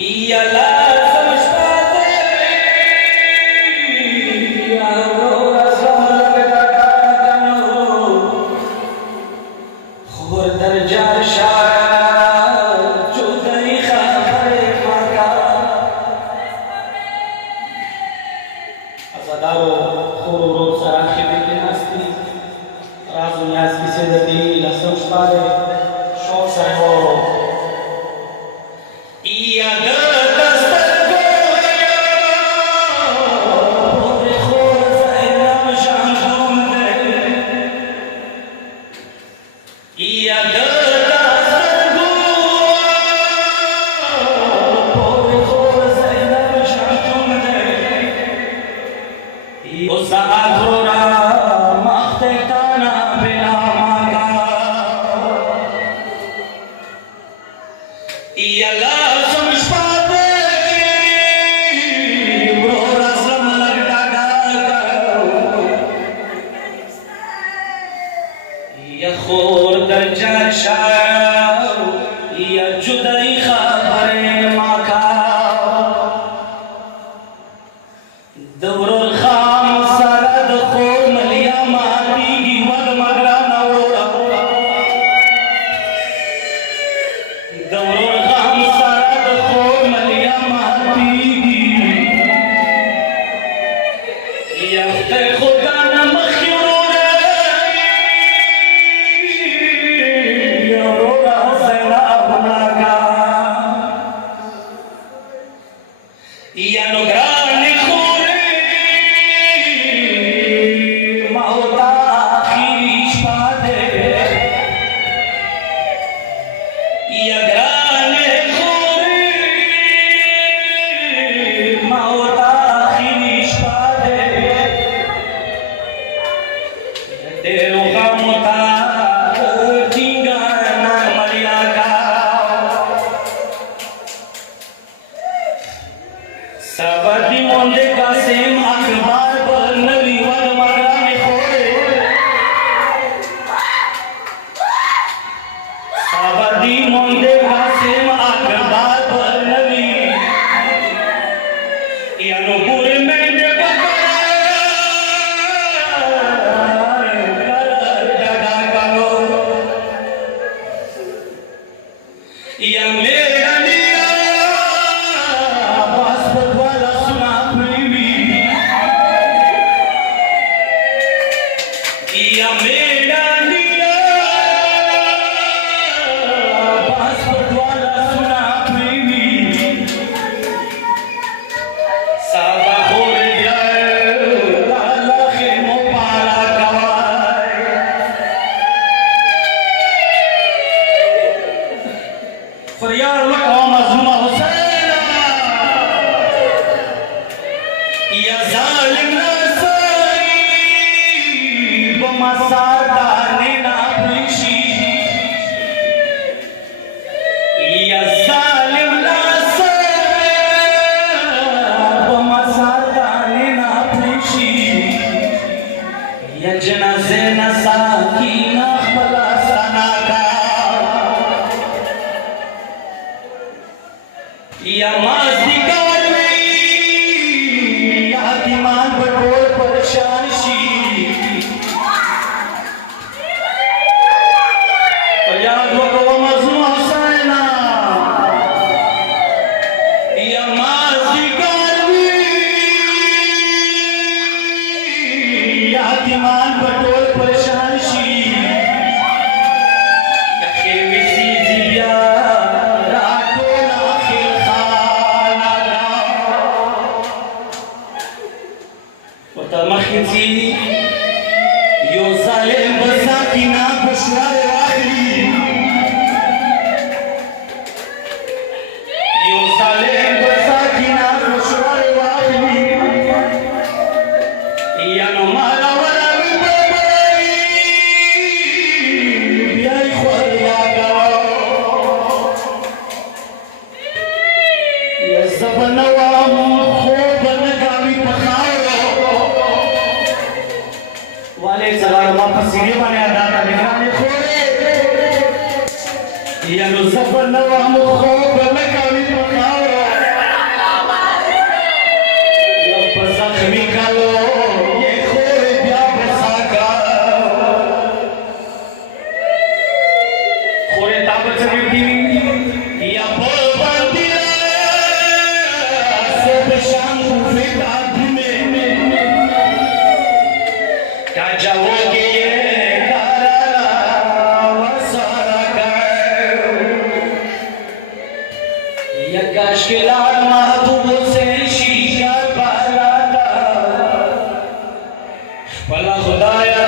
يا لازم اشتاقي يا لازم لقدانو خور درجة شاعر جودي خبر مكا أصدارو خور روب سراخي بكي ناستی رازو نیاز کسی دادی لازم اشتاقي شوق سرهو يا يا خور درجة شاو يا جدي خبر مكا دور الخام سرد خور مليا ماتي ود مغرا نورا دور الخام سرد خور مليا ماتي يا خدا نمخيرو يا نقران خوري موتا خيش باده يا نقران خوري موتا خيش باده تيرو غمتا دينغانا ملياكا Sabadi monde kasim akhbar par nabi wad magrane khore Sabadi monde kasim akhbar par nabi ya no pure mende bakar dada kalo ya mera يا ميدانيا باسط والا سنا پریمی سابا خور جائے لالا خیمو پارا کوائے فریار وقوم مظلوم حسین یا ظالم Masar dane na prishi ya zalim lasa masar dane na prishi ya janaze na sakina khala sanaka ya mazdikar mein ya diman batol pareshan shi याद वको मजनू हुसैन या माज़िगर या दिमान बटोल परेशान she या खेविसी जिया रातो नाखिल खाना वता मखिसी यो जालिम बसाकिना बशरा वाले चला वापस सीढ़ी बने आदा का निगरानी खोले या नो सफर नवा मुखो बलकावी पकाओ बचवी या बोल बंदिया सब शाम फिदा में का जाओगे यकाशकिलार महबूब से शीशा पाला पला खुदाया